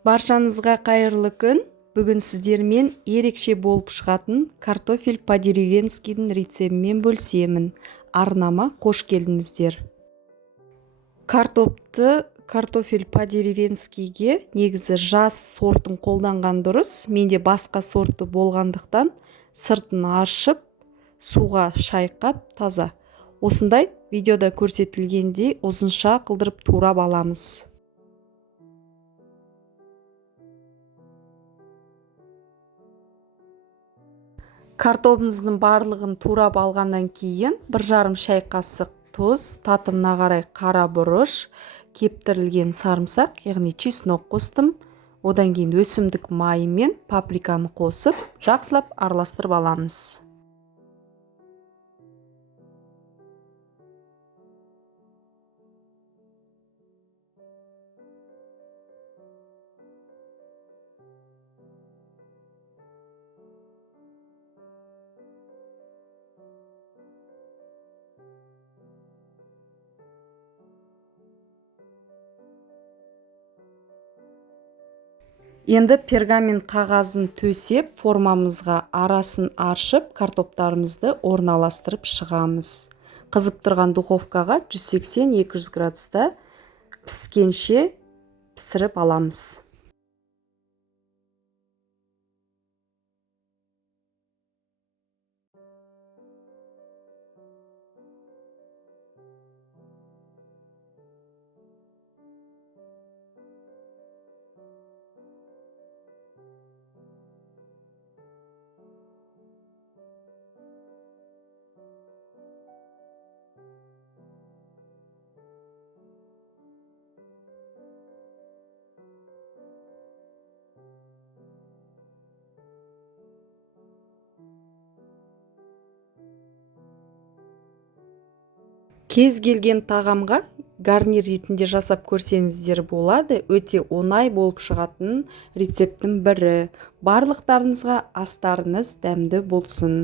Баршаңызға қайырлы күн. Бүгін сіздермен ерекше болып шығатын картофель по-деревенскийдің рецебімен бөлісемін. Арнама қош келдіңіздер. Картофель по-деревенскийге негізі жас сортын қолданған дұрыс. Менде басқа сорты болғандықтан сыртын аршып, суға шайқап таза. Осындай видеода көрсетілгендей ұзынша қылдырып турап аламыз. Картопымыздың барлығын турап алғаннан кейін 1,5 шай қасық тұз, татымына қарай қара бұрыш, кептірілген сарымсақ, яғни чеснок қостым. Одан кейін өсімдік майы мен паприканы қосып, жақсылап араластырып аламыз. Енді пергамент қағазын төсеп, формамызға арасын аршып, картоптарымызды орналастырып шығамыз. Қызып тұрған духовкаға 180-200 градуста піскенше пісіріп аламыз. Кез келген тағамға гарнир ретінде жасап көрсеңіздер болады. Өте оңай болып шығатын рецептің бірі. Барлықтарыңызға астарыңыз дәмді болсын.